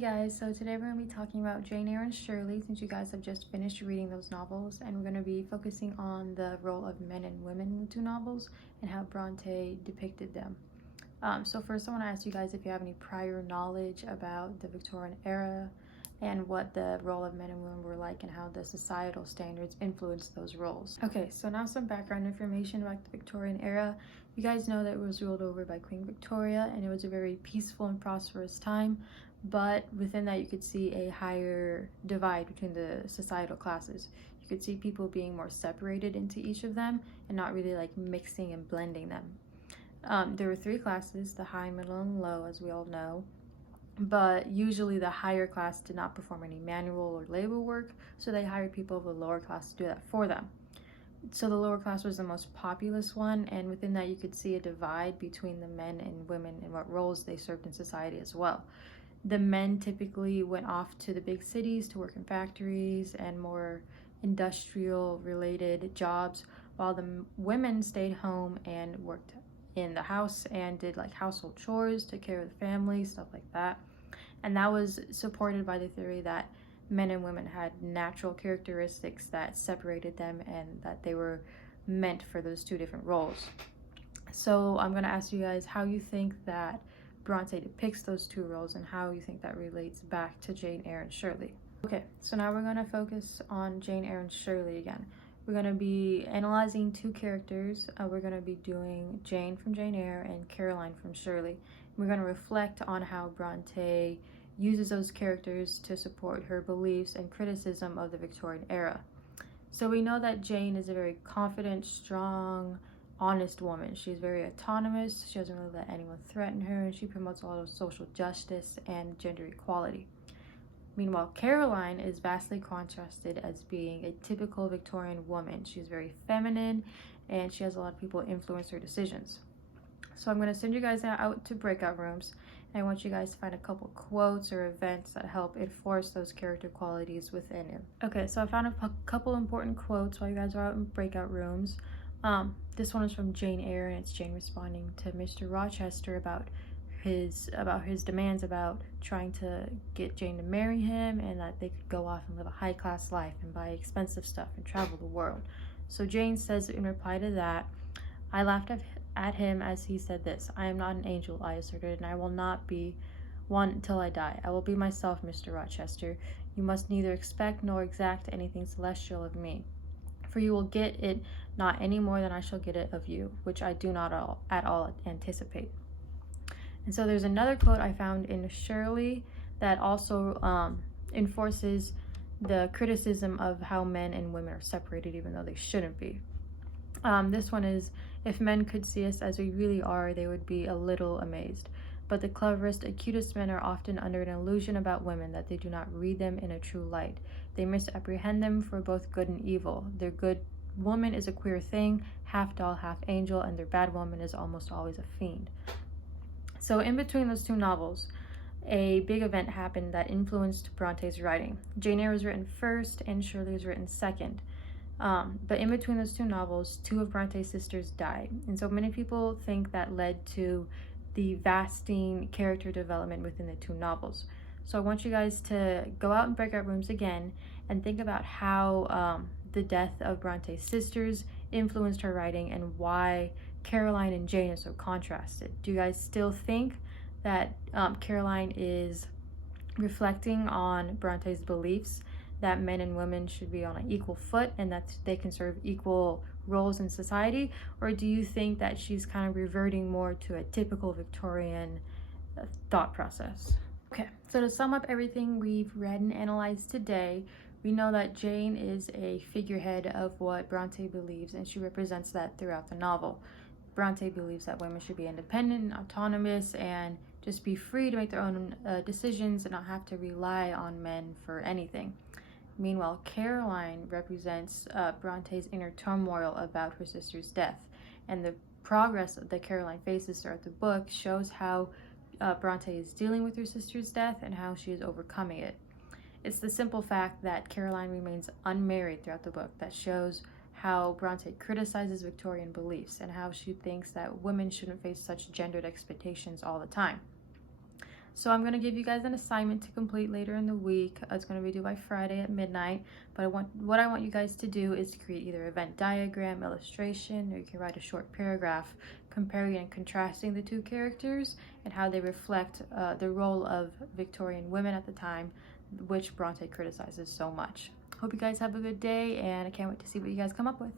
guys, so today we're going to be talking about Jane Eyre and Shirley, since you guys have just finished reading those novels, and we're going to be focusing on the role of men and women in the two novels and how Bronte depicted them. So first I want to ask you guys if you have any prior knowledge about the Victorian era and what the role of men and women were like and how the societal standards influenced those roles. Okay, so now some background information about the Victorian era. You guys know that it was ruled over by Queen Victoria, and it was a very peaceful and prosperous time, but within that you could see a higher divide between the societal classes. You could see people being more separated into each of them and not really like mixing and blending them. There were three classes: the high, middle, and low, as we all know. But usually the higher class did not perform any manual or labor work, so they hired people of the lower class to do that for them. So the lower class was the most populous one, and within that you could see a divide between the men and women and what roles they served in society as well. The men typically went off to the big cities to work in factories and more industrial related jobs, while the women stayed home and worked in the house and did like household chores, took care of the family, stuff like that. And that was supported by the theory that men and women had natural characteristics that separated them and that they were meant for those two different roles. So I'm going to ask you guys how you think that Bronte depicts those two roles and how you think that relates back to Jane Eyre and Shirley. Okay, so now we're going to focus on Jane Eyre and Shirley again. We're going to be analyzing two characters. We're going to be doing Jane from Jane Eyre and Caroline from Shirley. We're going to reflect on how Bronte uses those characters to support her beliefs and criticism of the Victorian era. So we know that Jane is a very confident, strong, honest woman. She's very autonomous. She doesn't really let anyone threaten her, and she promotes a lot of social justice and gender equality. Meanwhile, Caroline is vastly contrasted as being a typical Victorian woman. She's very feminine, and she has a lot of people influence her decisions. So I'm going to send you guys out to breakout rooms, and I want you guys to find a couple quotes or events that help enforce those character qualities within him. Okay, so I found a couple important quotes while you guys are out in breakout rooms. This one is from Jane Eyre, and it's Jane responding to Mr. Rochester about his demands about trying to get Jane to marry him, and that they could go off and live a high-class life and buy expensive stuff and travel the world. So Jane says in reply to that, "I laughed at him as he said this. I am not an angel," I asserted, "and I will not be one until I die. I will be myself, Mr. Rochester. You must neither expect nor exact anything celestial of me, for you will get it not any more than I shall get it of you, which I do not at all anticipate." And so there's another quote I found in Shirley that also enforces the criticism of how men and women are separated, even though they shouldn't be. This one is, "If men could see us as we really are, they would be a little amazed. But the cleverest, acutest men are often under an illusion about women that they do not read them in a true light. They misapprehend them for both good and evil. Their good woman is a queer thing, half doll, half angel, and their bad woman is almost always a fiend." So in between those two novels, a big event happened that influenced Bronte's writing. Jane Eyre was written first and Shirley was written second. But in between those two novels, two of Bronte's sisters died. And so many people think that led to the vasting character development within the two novels. So I want you guys to go out and breakout rooms again and think about how the death of Bronte's sisters influenced her writing and why Caroline and Jane are so contrasted. Do you guys still think that Caroline is reflecting on Bronte's beliefs that men and women should be on an equal foot and that they can serve equal roles in society? Or do you think that she's kind of reverting more to a typical Victorian thought process? Okay, so to sum up everything we've read and analyzed today, we know that Jane is a figurehead of what Bronte believes, and she represents that throughout the novel. Bronte believes that women should be independent and autonomous and just be free to make their own decisions and not have to rely on men for anything. Meanwhile, Caroline represents Bronte's inner turmoil about her sister's death, and the progress that Caroline faces throughout the book shows how Bronte is dealing with her sister's death and how she is overcoming it. It's the simple fact that Caroline remains unmarried throughout the book that shows how Bronte criticizes Victorian beliefs and how she thinks that women shouldn't face such gendered expectations all the time. So I'm going to give you guys an assignment to complete later in the week. It's going to be due by Friday at midnight. But what I want you guys to do is to create either event diagram, illustration, or you can write a short paragraph comparing and contrasting the two characters and how they reflect the role of Victorian women at the time, which Bronte criticizes so much. Hope you guys have a good day, and I can't wait to see what you guys come up with.